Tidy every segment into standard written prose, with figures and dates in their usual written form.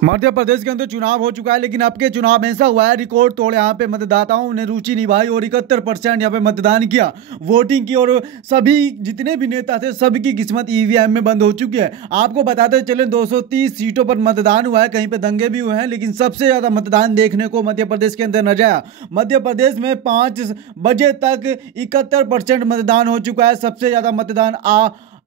मध्य प्रदेश के अंदर चुनाव हो चुका है, लेकिन अब के चुनाव में ऐसा हुआ है रिकॉर्ड तोड़ यहाँ पे मतदाताओं ने रुचि निभाई और 71% यहाँ पे मतदान किया, वोटिंग की। और सभी जितने भी नेता थे सबकी किस्मत ईवीएम में बंद हो चुकी है। आपको बताते चले 230 सीटों पर मतदान हुआ है, कहीं पे दंगे भी हुए हैं, लेकिन सबसे ज्यादा मतदान देखने को मध्य प्रदेश के अंदर नजर आया। मध्य प्रदेश में 5 बजे तक 71% मतदान हो चुका है। सबसे ज्यादा मतदान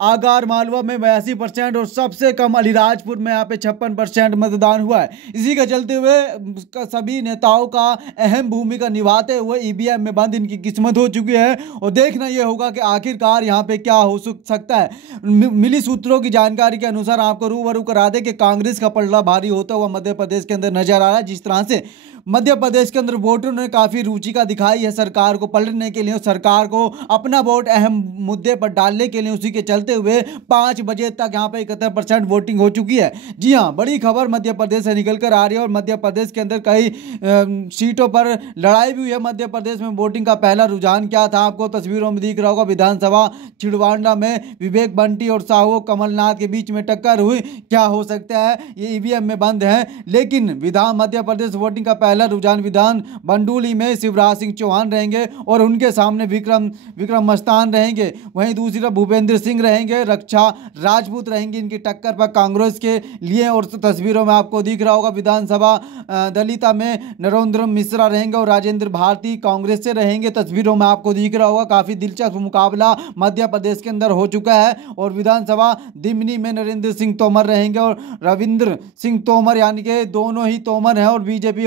आगर मालवा में 82% और सबसे कम अलीराजपुर में यहाँ पे 56% मतदान हुआ है। इसी के चलते हुए सभी नेताओं का अहम भूमिका निभाते हुए ईवीएम में बंद इनकी किस्मत हो चुकी है। और देखना यह होगा कि आखिरकार यहाँ पे क्या हो सकता है। मिली सूत्रों की जानकारी के अनुसार आपको रूबरू करा दे कि कांग्रेस का पलड़ा भारी होता हुआ मध्य प्रदेश के अंदर नजर आ रहा है। जिस तरह से मध्य प्रदेश के अंदर वोटरों ने काफी रुचि का दिखाई है सरकार को पलटने के लिए, सरकार को अपना वोट अहम मुद्दे पर डालने के लिए, उसी के चलते हुए 5 बजे तक यहाँ पे 71% वोटिंग हो चुकी है। जी हाँ, बड़ी खबर मध्य प्रदेश से निकल कर आ रही है और मध्य प्रदेश के अंदर कई सीटों पर लड़ाई भी हुई है। मध्य प्रदेश में वोटिंग का पहला रुझान क्या था, आपको तस्वीरों में दिख रहा होगा। विधानसभा छिंदवाड़ा में विवेक बंटी और साहू कमलनाथ के बीच में टक्कर हुई। क्या हो सकता है, ये ईवीएम में बंद है। लेकिन विधान मध्य प्रदेश वोटिंग का पहला रुझान विधान बंडूली में शिवराज सिंह चौहान रहेंगे और उनके सामने विक्रम मस्तान रहेंगे। वहीं दूसरी तरफ भूपेंद्र सिंह रहेंगे, रक्षा राजपूत रहेंगे इनकी टक्कर पर कांग्रेस के लिए। और तस्वीरों में आपको दिख रहा होगा विधानसभा दलिता में नरेंद्र मिश्रा रहेंगे और राजेंद्र भारती कांग्रेस से रहेंगे। तस्वीरों में आपको दिख रहा होगा काफी दिलचस्प मुकाबला मध्य प्रदेश के अंदर हो चुका है। और विधानसभा दिमनी में नरेंद्र सिंह तोमर रहेंगे और रविंद्र सिंह तोमर, यानी कि दोनों ही तोमर हैं और बीजेपी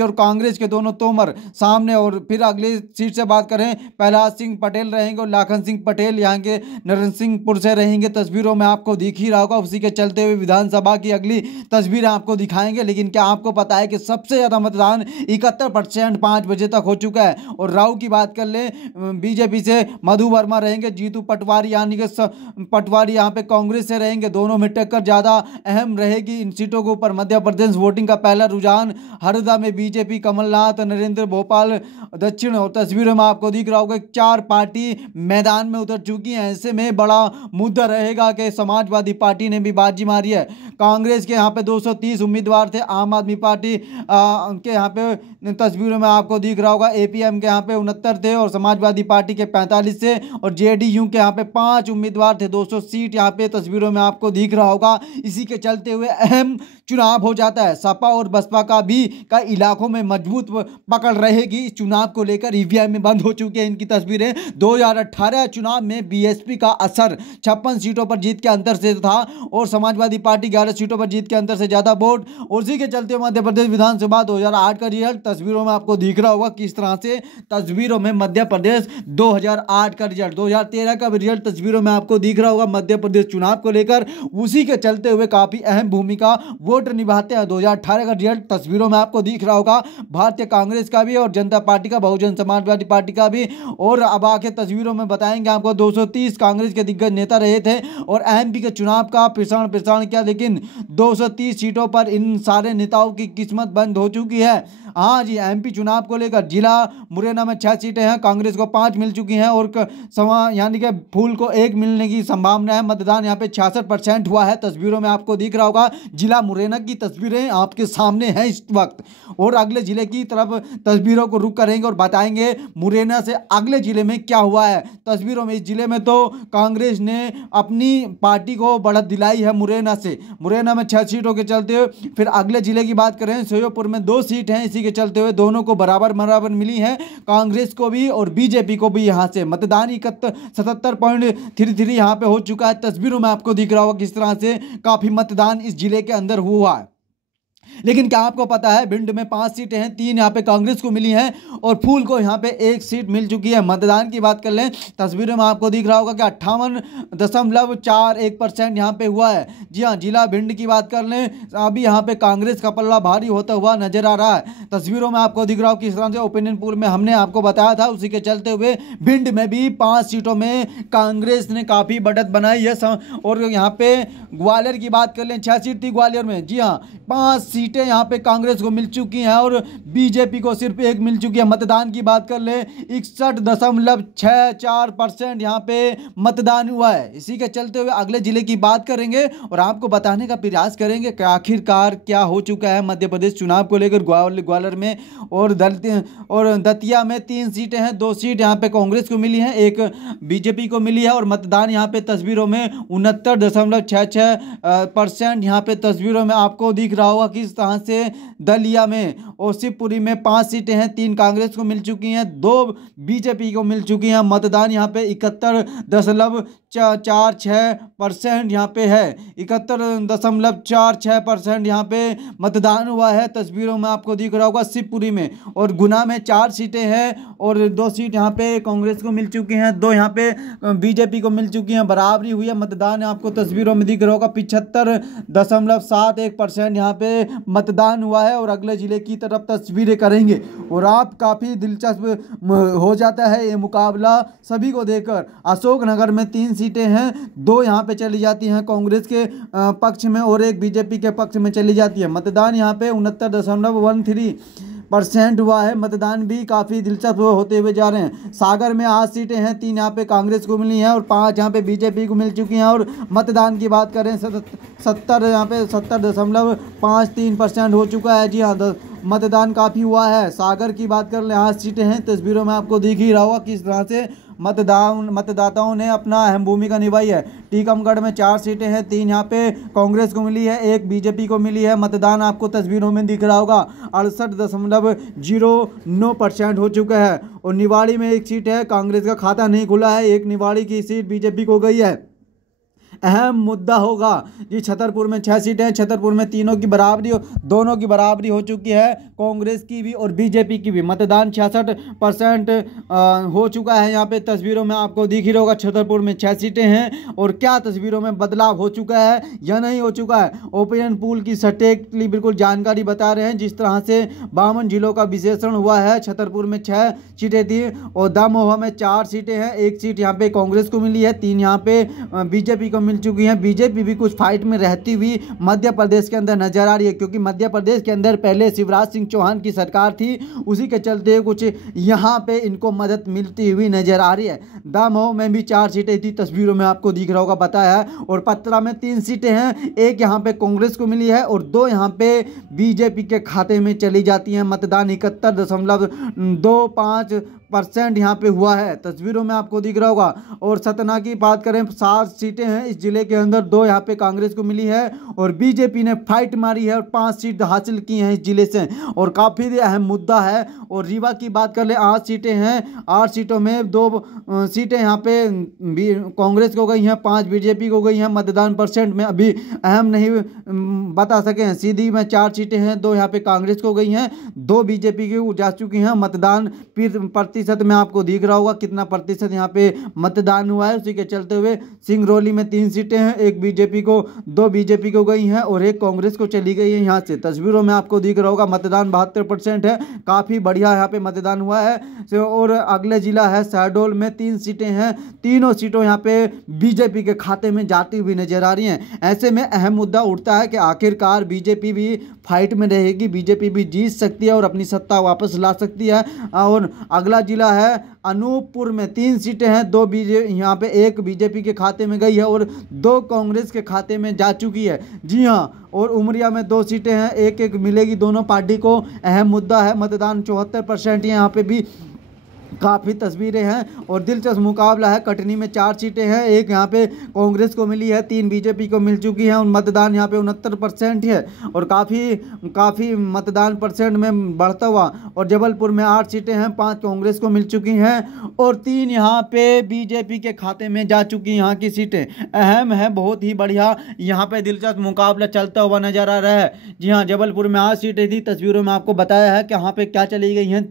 और कांग्रेस के दोनों तोमर सामने। और फिर अगली सीट से बात करें, प्रहलाद सिंह पटेल रहेंगे और लाखन सिंह पटेल यहाँ के नरेंद्र सिंहपुर से रहेंगे। तस्वीरों में आपको दिख ही रहा होगा। उसी के चलते हुए विधानसभा की अगली तस्वीर आपको दिखाएंगे। लेकिन क्या आपको पता है कि सबसे ज्यादा मतदान 71% 5 बजे तक हो चुका है। और राव की बात कर ले, बीजेपी से मधु वर्मा रहेंगे, जीतू पटवारी यानी कि पटवारी यहाँ पे कांग्रेस से रहेंगे। दोनों में टक्कर ज्यादा अहम रहेगी इन सीटों के ऊपर। मध्य प्रदेश वोटिंग का पहला रुझान हरदा में बीजेपी कमलनाथ, नरेंद्र भोपाल दक्षिण। और तस्वीरों में आपको दिख रहा होगा 4 पार्टी मैदान में उतर चुकी हैं। ऐसे में बड़ा मुद्दा रहेगा कि समाजवादी पार्टी ने भी बाजी मारी है। कांग्रेस के यहाँ पे 230 उम्मीदवार थे, आम आदमी पार्टी के यहाँ पे तस्वीरों में आपको दिख रहा होगा एपीएम के यहाँ पे 69 थे और समाजवादी पार्टी के 45 थे और जेडीयू के यहाँ पे 5 उम्मीदवार थे। 200 सीट यहाँ पे तस्वीरों में आपको दिख रहा होगा। इसी के चलते हुए अहम चुनाव हो जाता है। सपा और बसपा का इलाकों में मजबूत पकड़ रहेगी। इस चुनाव को लेकर ईवीएम में बंद हो चुके हैं इनकी तस्वीरें। 2018 चुनाव में बीएसपी का असर 56 सीटों पर जीत के अंतर से था और समाजवादी पार्टी 11 सीटों पर जीत के अंतर से ज्यादा वोट। उसी के चलते मध्य प्रदेश विधानसभा 2008 का रिजल्ट तस्वीरों में आपको दिख रहा होगा किस तरह से। तस्वीरों में मध्य प्रदेश 2008 का रिजल्ट, 2013 का भी रिजल्ट तस्वीरों में आपको दिख रहा होगा मध्य प्रदेश चुनाव को लेकर। उसी के चलते हुए काफी अहम भूमिका वोट निभाते हैं। 2018 का रिजल्ट तस्वीरों में आपको दिख रहा होगा भारतीय कांग्रेस का भी और जनता पार्टी का, बहुजन समाजवादी पार्टी का भी। और अब आके तस्वीरों में बताएंगे आपको 230 कांग्रेस के दिग्गज नेता रहे थे और एमपी के चुनाव का प्रसारण किया। लेकिन 230 सीटों पर इन सारे नेताओं की किस्मत बंद हो चुकी है। हाँ जी, एमपी चुनाव को लेकर जिला मुरैना में 6 सीटें हैं, कांग्रेस को 5 मिल चुकी हैं और यानी कि फूल को 1 मिलने की संभावना है। मतदान यहाँ पे 66% हुआ है। तस्वीरों में आपको दिख रहा होगा जिला मुरैना की तस्वीरें आपके सामने हैं इस वक्त। और अगले जिले की तरफ तस्वीरों को रुख करेंगे और बताएंगे मुरैना से अगले जिले में क्या हुआ है। तस्वीरों में इस जिले में तो कांग्रेस ने अपनी पार्टी को बढ़त दिलाई है मुरैना से। मुरैना में 6 सीटों के चलते। फिर अगले जिले की बात करें, श्योपुर में 2 सीट हैं। इसी के चलते हुए दोनों को बराबर मिली है, कांग्रेस को भी और बीजेपी को भी। यहां से मतदान 77.33 यहां पे हो चुका है। तस्वीरों में आपको दिख रहा होगा किस तरह से काफी मतदान इस जिले के अंदर हुआ है। लेकिन क्या आपको पता है भिंड में 5 सीटें हैं, 3 यहाँ पे कांग्रेस को मिली हैं और फूल को यहाँ पे 1 सीट मिल चुकी है। मतदान की बात कर लें, तस्वीरों में आपको दिख रहा होगा कि 58.41% यहाँ पे हुआ है। जी हाँ, जिला भिंड की बात कर लें, अभी यहाँ पे कांग्रेस का पल्ला भारी होता हुआ नजर आ रहा है। तस्वीरों में आपको दिख रहा हो किस तरह से ओपिनियन पोल में हमने आपको बताया था। उसी के चलते हुए भिंड में भी 5 सीटों में कांग्रेस ने काफी बढ़त बनाई है। और यहाँ पे ग्वालियर की बात कर लें, 6 सीट थी ग्वालियर में। जी हाँ, 5 सीटें यहाँ पे कांग्रेस को मिल चुकी हैं और बीजेपी को सिर्फ एक मिल चुकी है। मतदान की बात कर ले 61.64% यहाँ पे मतदान हुआ है। इसी के चलते हुए अगले जिले की बात करेंगे और आपको बताने का प्रयास करेंगे कि आखिरकार क्या हो चुका है मध्य प्रदेश चुनाव को लेकर। ग्वालियर में और दतिया में 3 सीटें हैं, 2 सीट यहाँ पे कांग्रेस को मिली है, एक बीजेपी को मिली है। और मतदान यहाँ पे तस्वीरों में 69.66% यहाँ पे तस्वीरों में आपको दिख रहा होगा किस तरह से। दलिया में और शिवपुरी में 5 सीटें हैं, 3 कांग्रेस को मिल चुकी हैं, 2 बीजेपी को मिल चुकी हैं। मतदान यहाँ पे 71.46% यहाँ पे है, 71.46% यहाँ पे मतदान हुआ है। तस्वीरों में आपको दिख रहा होगा शिवपुरी में। और गुना में 4 सीटें हैं और 2 सीट यहाँ पे कांग्रेस को मिल चुकी हैं, 2 यहाँ पे बीजेपी को मिल चुकी हैं। बराबरी हुई है। मतदान आपको तस्वीरों में दिख रहा होगा 75.71% यहाँ पे मतदान हुआ है। और अगले जिले की तरफ तस्वीरें करेंगे और आप काफ़ी दिलचस्प हो जाता है ये मुकाबला सभी को देखकर। अशोकनगर में 3 सीटें हैं, 2 यहाँ पे चली जाती हैं कांग्रेस के पक्ष में और एक बीजेपी के पक्ष में चली जाती है। मतदान यहाँ पे 69.13% हुआ है। मतदान भी काफ़ी दिलचस्प होते हुए जा रहे हैं। सागर में 8 सीटें हैं, 3 यहाँ पे कांग्रेस को मिली हैं और 5 यहाँ पे बीजेपी को मिल चुकी हैं। और मतदान की बात करें 70.53% हो चुका है। जी हाँ, मतदान काफ़ी हुआ है। सागर की बात कर लें 8 सीटें हैं, तस्वीरों में आपको दिख ही रहा होगा किस तरह से मतदाताओं ने अपना अहम भूमिका निभाई है। टीकमगढ़ में 4 सीटें हैं, 3 यहाँ पे कांग्रेस को मिली है, 1 बीजेपी को मिली है। मतदान आपको तस्वीरों में दिख रहा होगा 68.09% हो चुका है। और निवाड़ी में 1 सीट है, कांग्रेस का खाता नहीं खुला है, 1 निवाड़ी की सीट बीजेपी को गई है। अहम मुद्दा होगा जी छतरपुर में 6 सीटें हैं, छतरपुर में दोनों की बराबरी हो चुकी है, कांग्रेस की भी और बीजेपी की भी। मतदान 66% हो चुका है। यहाँ पे तस्वीरों में आपको दिख ही होगा छतरपुर में 6 सीटें हैं। और क्या तस्वीरों में बदलाव हो चुका है या नहीं हो चुका है, ओपिनियन पोल की सटीकली बिल्कुल जानकारी बता रहे हैं। जिस तरह से 52 जिलों का विश्लेषण हुआ है, छतरपुर में 6 सीटें थी और दमोह में 4 सीटें हैं, 1 सीट यहाँ पे कांग्रेस को मिली है, 3 यहाँ पे बीजेपी को मिल चुकी हैं। बीजेपी भी कुछ फाइट में रहती हुई मध्य प्रदेश के अंदर नजर आ रही है, क्योंकि मध्य प्रदेश के अंदर पहले शिवराज सिंह चौहान की सरकार थी, उसी के चलते कुछ यहाँ पे इनको मदद मिलती हुई नजर आ रही है। दमोह में भी 4 सीटें थी, तस्वीरों में आपको दिख रहा होगा बताया है। और पतरा में 3 सीटें हैं, 1 यहाँ पे कांग्रेस को मिली है और 2 यहाँ पे बीजेपी के खाते में चली जाती हैं। मतदान 71.25% यहाँ पे हुआ है, तस्वीरों में आपको दिख रहा होगा। और सतना की बात करें 7 सीटें हैं इस जिले के अंदर, 2 यहाँ पे कांग्रेस को मिली है और बीजेपी ने फाइट मारी है और 5 सीट हासिल की हैं इस जिले से और काफ़ी अहम मुद्दा है। और रीवा की बात कर ले 8 सीटें हैं, 8 सीटों में 2 सीटें यहाँ पे कांग्रेस को गई हैं, 5 बीजेपी को गई हैं। मतदान परसेंट में अभी अहम नहीं बता सके हैं। सीधी में 4 सीटें हैं, 2 यहाँ पे कांग्रेस को गई हैं, 2 बीजेपी की जा चुकी हैं। मतदान प्रतिशत में आपको दिख रहा होगा कितना प्रतिशत यहाँ पे मतदान हुआ है। उसी के चलते हुए सिंगरौली में 3 सीटें हैं, 1 बीजेपी को 2 बीजेपी को गई हैं और 1 कांग्रेस को चली गई है। यहाँ से तस्वीरों में आपको दिख रहा होगा मतदान 72% है, काफ़ी बढ़िया यहाँ पे मतदान हुआ है। और अगले जिला है शहडोल में 3 सीटें हैं, तीनों सीटों यहाँ पे बीजेपी के खाते में जाती हुई नजर आ रही हैं। ऐसे में अहम मुद्दा उठता है कि आखिरकार बीजेपी भी फाइट में रहेगी, बीजेपी भी जीत सकती है और अपनी सत्ता वापस ला सकती है। और अगला जिला है अनूपपुर में 3 सीटें हैं, 2 यहाँ पे 1 बीजेपी के खाते में गई है और 2 कांग्रेस के खाते में जा चुकी है। जी हाँ, और उमरिया में 2 सीटें हैं, 1-1 मिलेगी दोनों पार्टी को। अहम मुद्दा है, मतदान 74% यहाँ पे भी काफ़ी तस्वीरें हैं और दिलचस्प मुकाबला है। कटनी में 4 सीटें हैं, 1 यहाँ पे कांग्रेस को मिली है, 3 बीजेपी को मिल चुकी हैं और मतदान यहाँ पे 69% है और काफ़ी मतदान परसेंट में बढ़ता हुआ। और जबलपुर में 8 सीटें हैं, 5 कांग्रेस को मिल चुकी हैं और 3 यहाँ पे बीजेपी के खाते में जा चुकी यहाँ की सीटें। अहम है, बहुत ही बढ़िया यहाँ पे दिलचस्प मुकाबला चलता हुआ नजर आ रहा है। जी हाँ, जबलपुर में 8 सीटें थी, तस्वीरों में आपको बताया है कि यहाँ पे क्या चली गई हैं।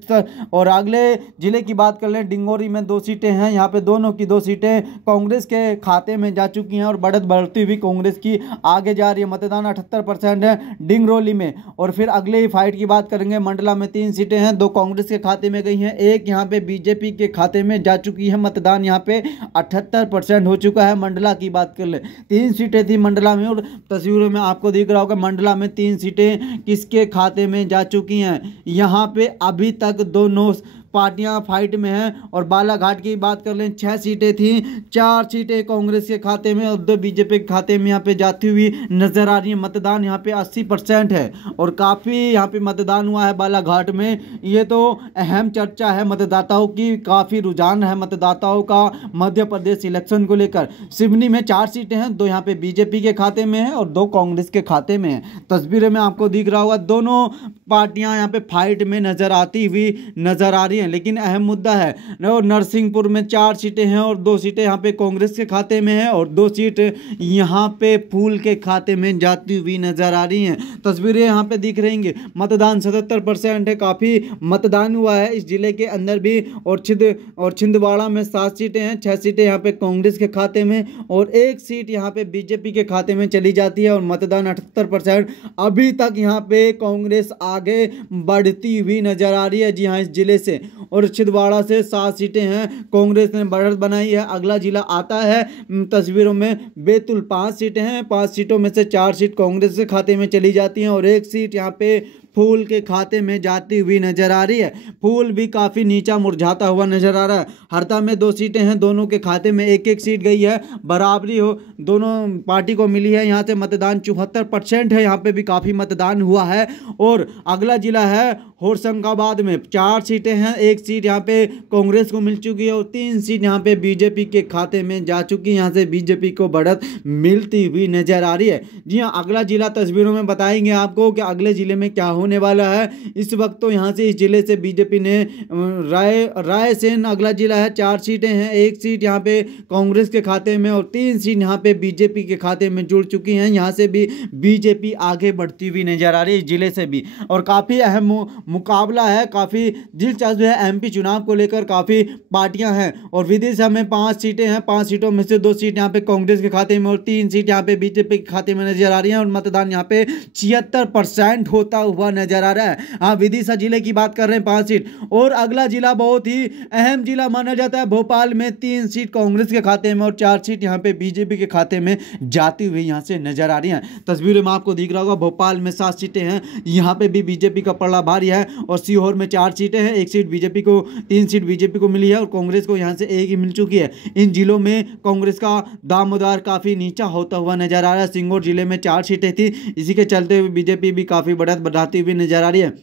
और अगले जिले की बात कर लें, डिंगोरी में 2 सीटें हैं, यहाँ पे दोनों की 2 सीटें कांग्रेस के खाते में जा चुकी हैं और बढ़त बढ़ती हुई कांग्रेस की आगे जा रही है। मतदान 78% है डिंगरोली में। और फिर अगले ही फाइट की बात करेंगे, मंडला में 3 सीटें हैं, 2 कांग्रेस के खाते में गई हैं, एक यहाँ पे बीजेपी के खाते में जा चुकी है। मतदान यहाँ पे 78% हो चुका है। मंडला की बात कर ले, 3 सीटें थी मंडला में और तस्वीरों में आपको दिख रहा होगा मंडला में 3 सीटें किसके खाते में जा चुकी हैं। यहाँ पे अभी तक दोनों पार्टियां फाइट में हैं। और बालाघाट की बात कर लें, 6 सीटें थी, 4 सीटें कांग्रेस के खाते में और 2 बीजेपी के खाते में यहाँ पे जाती हुई नजर आ रही है। मतदान यहाँ पे 80% है और काफ़ी यहाँ पे मतदान हुआ है बालाघाट में। ये तो अहम चर्चा है मतदाताओं की, काफ़ी रुझान है मतदाताओं का मध्य प्रदेश इलेक्शन को लेकर। सिवनी में 4 सीटें हैं, 2 यहाँ पे बीजेपी के खाते में है और 2 कांग्रेस के खाते में है। तस्वीरें में आपको दिख रहा होगा, दोनों पार्टियां यहाँ पे फाइट में नजर आती हुई नजर आ रही है। लेकिन अहम मुद्दा है, नरसिंहपुर में 4 सीटें हैं और 2 सीटें यहाँ पे कांग्रेस के खाते में है और 2 सीट यहाँ पे फूल के खाते में जाती हुई नजर आ रही हैं। तस्वीरें यहाँ पे दिख रही हैं। मतदान 77% है, काफ़ी मतदान हुआ है इस जिले के अंदर भी। और छिंदवाड़ा में 7 सीटें हैं, 6 सीटें यहाँ पे कांग्रेस के खाते में और 1 सीट यहाँ पे बीजेपी के खाते में चली जाती है। और मतदान 78%। अभी तक यहाँ पे कांग्रेस आगे बढ़ती हुई नजर आ रही है। जी हाँ, इस जिले से और छिंदवाड़ा से 7 सीटें हैं, कांग्रेस ने बढ़त बनाई है। अगला जिला आता है तस्वीरों में बैतूल, 5 सीटें हैं, 5 सीटों में से 4 सीट कांग्रेस के खाते में चली जाती हैं और 1 सीट यहाँ पे फूल के खाते में जाती हुई नजर आ रही है। फूल भी काफ़ी नीचा मुरझाता हुआ नजर आ रहा है। हरदा में 2 सीटें हैं, दोनों के खाते में 1-1 सीट गई है, बराबरी हो दोनों पार्टी को मिली है। यहाँ से मतदान 74% है, यहाँ पे भी काफ़ी मतदान हुआ है। और अगला जिला है होशंगाबाद में 4 सीटें हैं, 1 सीट यहाँ पे कांग्रेस को मिल चुकी है और 3 सीट यहाँ पे बीजेपी के खाते में जा चुकी है। यहाँ से बीजेपी को बढ़त मिलती हुई नजर आ रही है। जी हाँ, अगला जिला तस्वीरों में बताएंगे आपको कि अगले जिले में क्या होने वाला है। इस वक्त तो यहाँ से इस जिले से बीजेपी ने रायसेन अगला जिला है, 4 सीटें हैं, 1 सीट यहाँ पे कांग्रेस के खाते में और 3 सीट यहाँ पे बीजेपी के खाते में जुड़ चुकी हैं। यहाँ से भी बीजेपी आगे बढ़ती हुई नजर आ रही है इस जिले से भी। और काफ़ी अहम मुकाबला है, काफ़ी दिलचस्प है। एमपी चुनाव को लेकर काफ़ी पार्टियां हैं और विदिशा में 5 सीटें हैं, 5 सीटों में से 2 सीट यहाँ पे कांग्रेस के खाते में और 3 सीट यहाँ पे बीजेपी के खाते में नजर आ रही हैं। और मतदान यहाँ पे 76% होता हुआ नजर आ रहा है। हाँ, विदिशा जिले की बात कर रहे हैं, 5 सीट। और अगला जिला बहुत ही अहम जिला माना जाता है, भोपाल में 3 सीट कांग्रेस के खाते में और 4 सीट यहाँ पे बीजेपी के खाते में जाती हुई यहाँ से नजर आ रही हैं। तस्वीरों में आपको दिख रहा होगा, भोपाल में 7 सीटें हैं, यहाँ पे भी बीजेपी का पलड़ा भारी है। और सीहोर में 4 सीटें हैं, 1 सीट बीजेपी को, 3 सीट बीजेपी को मिली है और कांग्रेस को यहाँ से 1 ही मिल चुकी है। इन जिलों में कांग्रेस का दामोदर काफी नीचा होता हुआ नजर आ रहा है। सिंगरौर जिले में 4 सीटें थी, इसी के चलते हुए बीजेपी भी काफी बढ़त बढ़ाती हुई नजर आ रही है।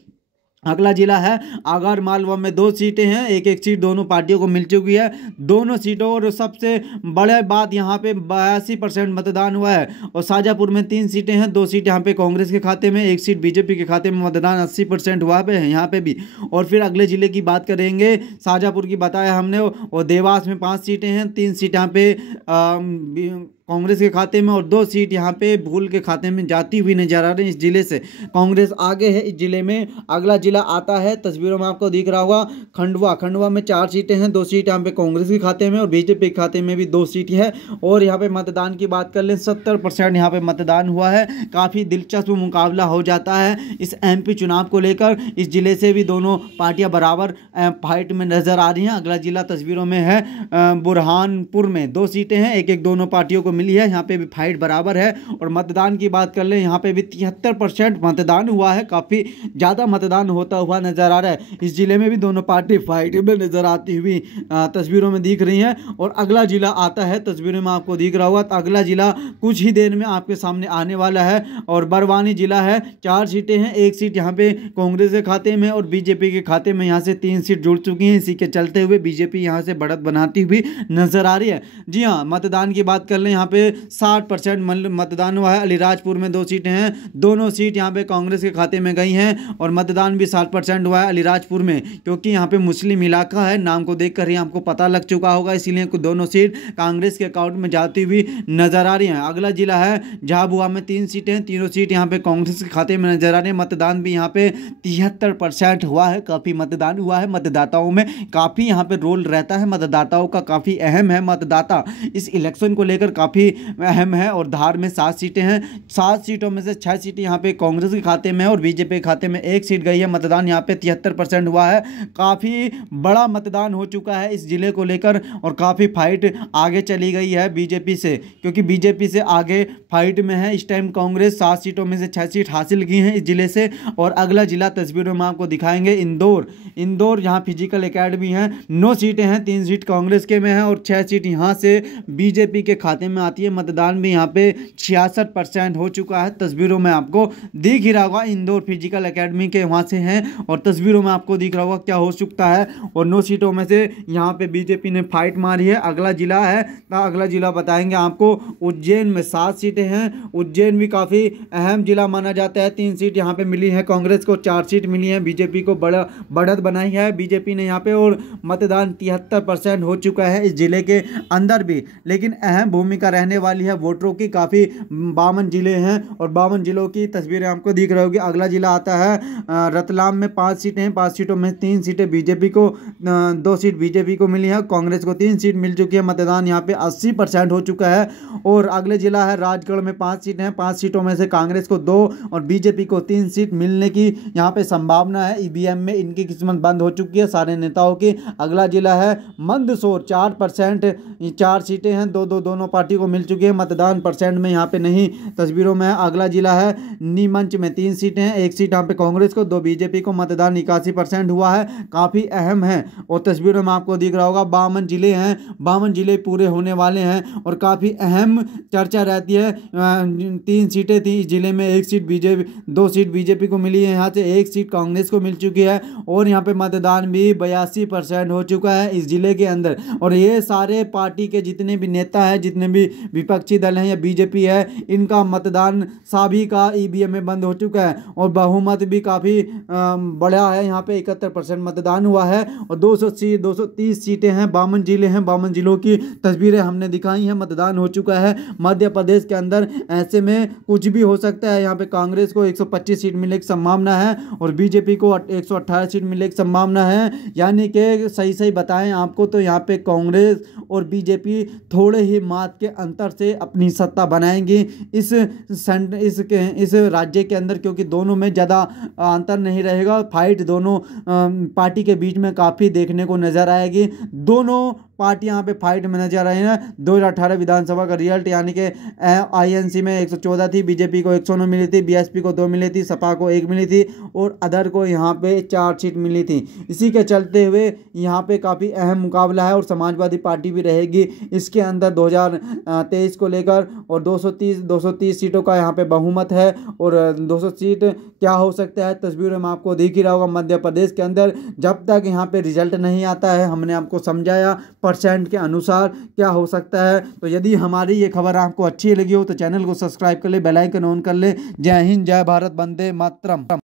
अगला जिला है आगर मालवा में 2 सीटें हैं, 1-1 सीट दोनों पार्टियों को मिल चुकी है, दोनों सीटों। और सबसे बड़े बात यहाँ पे 82% मतदान हुआ है। और शाजापुर में 3 सीटें हैं, 2 सीट यहाँ पे कांग्रेस के खाते में, 1 सीट बीजेपी के खाते में। मतदान 80% हुआ पे है यहाँ पे भी। और फिर अगले जिले की बात करेंगे, शाजापुर की बताया हमने। और देवास में 5 सीटें हैं, 3 सीट यहाँ पे कांग्रेस के खाते में और 2 सीट यहाँ पे भूल के खाते में जाती हुई नजर आ रही है। इस जिले से कांग्रेस आगे है इस जिले में। अगला जिला आता है, तस्वीरों में आपको दिख रहा होगा, खंडवा। खंडवा में 4 सीटें हैं, 2 सीट यहाँ पे कांग्रेस के खाते में और बीजेपी के खाते में भी 2 सीट है। और यहाँ पे मतदान की बात कर लें, 70% यहाँ पे मतदान हुआ है। काफ़ी दिलचस्प मुकाबला हो जाता है इस MP चुनाव को लेकर। इस जिले से भी दोनों पार्टियां बराबर फाइट में नजर आ रही हैं। अगला जिला तस्वीरों में है बुरहानपुर में 2 सीटें हैं, 1-1 दोनों पार्टियों को मिली है, यहाँ पे भी फाइट बराबर है। और मतदान की बात कर लें, यहाँ पे भी 73% मतदान हुआ है, काफ़ी ज़्यादा मतदान होता हुआ नजर आ रहा है। इस जिले में भी दोनों पार्टी फाइट में नजर आती हुई तस्वीरों में दिख रही हैं। और अगला जिला आता है, तस्वीरों में आपको दिख रहा होगा, तो अगला जिला कुछ ही देर में आपके सामने आने वाला है। और बरवानी जिला है, 4 सीटें हैं, 1 सीट यहाँ पे कांग्रेस के खाते में और बीजेपी के खाते में यहाँ से 3 सीट जुड़ चुकी हैं। इसी के चलते हुए बीजेपी यहाँ से बढ़त बनाती हुई नजर आ रही है। जी हाँ, मतदान की बात कर लें, यहाँ पे 60% मतदान हुआ है। अलीराजपुर में 2 सीटें हैं, दोनों सीट यहाँ पे कांग्रेस के खाते में गई हैं और मतदान भी 60% हुआ है अलीराजपुर में, क्योंकि यहाँ पे मुस्लिम इलाका है, नाम को देखकर ही आपको पता लग चुका होगा, इसीलिए दोनों सीट कांग्रेस के अकाउंट में जाती हुई नजर आ रही है। अगला जिला है झाबुआ में 3 सीटें हैं, तीनों सीट यहाँ पे कांग्रेस के खाते में नजर आ रही है। मतदान भी यहाँ पे 73% हुआ है, काफी मतदान हुआ है। मतदाताओं में काफी यहाँ पे रोल रहता है, मतदाताओं का काफी अहम है। मतदाता इस इलेक्शन को लेकर काफी अहम है। और धार में 7 सीटें हैं, 7 सीटों में से 6 सीटें यहाँ पे कांग्रेस के खाते में और बीजेपी के खाते में 1 सीट गई है। मतदान यहाँ पे 73% हुआ है, काफी बड़ा मतदान हो चुका है इस जिले को लेकर और काफी फाइट आगे चली गई है बीजेपी से, क्योंकि बीजेपी से आगे फाइट में है इस टाइम कांग्रेस। 7 सीटों में से 6 सीट हासिल की हैं इस जिले से। और अगला जिला तस्वीरों में आपको दिखाएंगे इंदौर जहां फिजिकल एकेडमी है। 9 सीटें हैं, 3 सीट कांग्रेस के में है और 6 सीट यहां से बीजेपी के खाते में आती है। मतदान भी यहां पे 66% हो चुका है, तस्वीरों में आपको दिख ही रहा होगा। इंदौर फिजिकल एकेडमी के वहां से हैं और तस्वीरों में आपको दिख रहा होगा क्या हो सकता है। और 9 सीटों में से यहाँ पे बीजेपी ने फाइट मारी है। अगला जिला है, अगला जिला बताएंगे आपको उज्जैन में 7 सीटें हैं। उज्जैन भी काफी अहम जिला माना जाता है। 3 सीट यहाँ पे मिली है कांग्रेस को, 4 सीट मिली है बीजेपी को, बढ़त बनाई है बीजेपी ने यहाँ पे। और मतदान 73% हो चुका है इस जिले के अंदर भी। लेकिन अहम भूमिका रहने वाली है वोटरों की, काफी 52 जिले हैं और 52 जिलों की तस्वीरें आपको दिख रही होगी। अगला जिला आता है रतलाम में 5 सीटें हैं, 5 सीटों में 3 सीटें बीजेपी को, 2 सीट बीजेपी को मिली है, कांग्रेस को 3 सीट मिल चुकी है। मतदान यहाँ पे 80% हो चुका है। और अगले जिला है राजगढ़ में 5 सीटें हैं, 5 सीटों में से कांग्रेस को 2 और बीजेपी को 3 सीट मिलने की यहाँ पे संभावना है। ईवीएम में इनकी किस्मत बंद हो चुकी है सारे नेताओं की। अगला जिला है मंदसौर, 4% 4 सीटें हैं, दोनों पार्टी को मिल चुकी है। मतदान परसेंट में यहाँ पे नहीं, तस्वीरों में है। अगला जिला है नीमच में 3 सीटें हैं, 1 सीट यहाँ पे कांग्रेस को, 2 बीजेपी को। मतदान 81% हुआ है, काफी अहम है और तस्वीरों में आपको दिख रहा होगा 52 जिले हैं, 52 जिले पूरे होने वाले हैं और काफी अहम चर्चा रहती है। 3 सीटें थी इस जिले में, 1 सीट बीजेपी, 2 सीट बीजेपी को मिली है, यहाँ से 1 सीट कांग्रेस को मिल चुकी है। और यहाँ पे मतदान भी 82% हो चुका है इस जिले के अंदर। और ये सारे पार्टी के जितने भी नेता हैं, जितने भी विपक्षी दल हैं या बीजेपी है, इनका मतदान सभी का ईवीएम में बंद हो चुका है और बहुमत भी काफी बड़ा है। यहाँ पे 71% मतदान हुआ है और 230 सीटें हैं, 52 जिले हैं, 52 जिलों की तस्वीरें हमने दिखाई हैं। मतदान हो चुका है मध्य प्रदेश के अंदर, ऐसे में कुछ भी हो सकता है। यहाँ पे कांग्रेस को 125 सीट मिलने की संभावना है और बीजेपी को 118 सीट मिलने की संभावना है। यानी कि सही बताएं आपको तो यहाँ पे कांग्रेस और बीजेपी थोड़े ही मत के अंतर से अपनी सत्ता बनाएंगी इस राज्य के अंदर, क्योंकि दोनों में ज़्यादा अंतर नहीं रहेगा। फाइट दोनों पार्टी के बीच में काफ़ी देखने को नजर आएगी। दोनों पार्टी यहाँ पे फाइट में नजर आई है। 2018 विधानसभा का रिजल्ट यानी कि आईएनसी में 114 थी, बीजेपी को 109 मिली थी, बीएसपी को 2 मिली थी, सपा को 1 मिली थी और अदर को यहाँ पे 4 सीट मिली थी। इसी के चलते हुए यहाँ पे काफ़ी अहम मुकाबला है और समाजवादी पार्टी भी रहेगी इसके अंदर 2023 को लेकर। और 230 सीटों का यहाँ पे बहुमत है और 200 सीट क्या हो सकता है, तस्वीरों में आपको दिख ही रहा होगा मध्य प्रदेश के अंदर। जब तक यहाँ पे रिजल्ट नहीं आता है, हमने आपको समझाया परसेंट के अनुसार क्या हो सकता है। तो यदि हमारी ये खबर आपको अच्छी लगी हो तो चैनल को सब्सक्राइब कर ले, बेल आइकन ऑन कर ले। जय हिंद, जय भारत, वंदे मातरम।